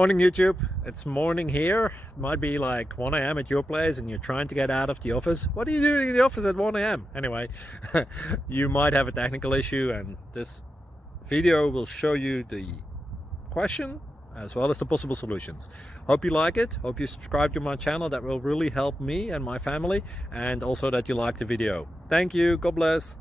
Morning YouTube, it's morning here. It might be like 1 a.m. at your place and you're trying to get out of the office. What are you doing in the office at 1 a.m.? Anyway, you might have a technical issue and this video will show you the question as well as the possible solutions. Hope you like it, hope you subscribe to my channel. That will really help me and my family, and also that you like the video. Thank you, God bless.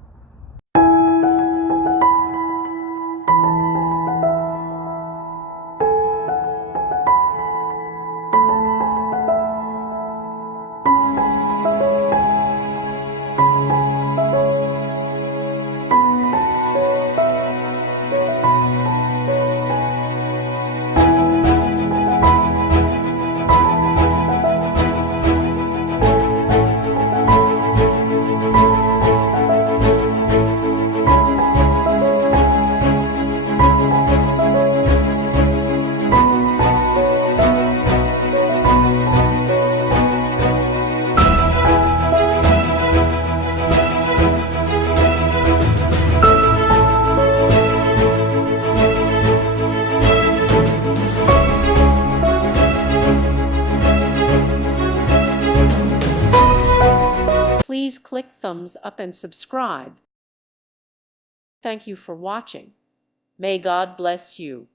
Please click thumbs up and subscribe. Thank you for watching. May God bless you.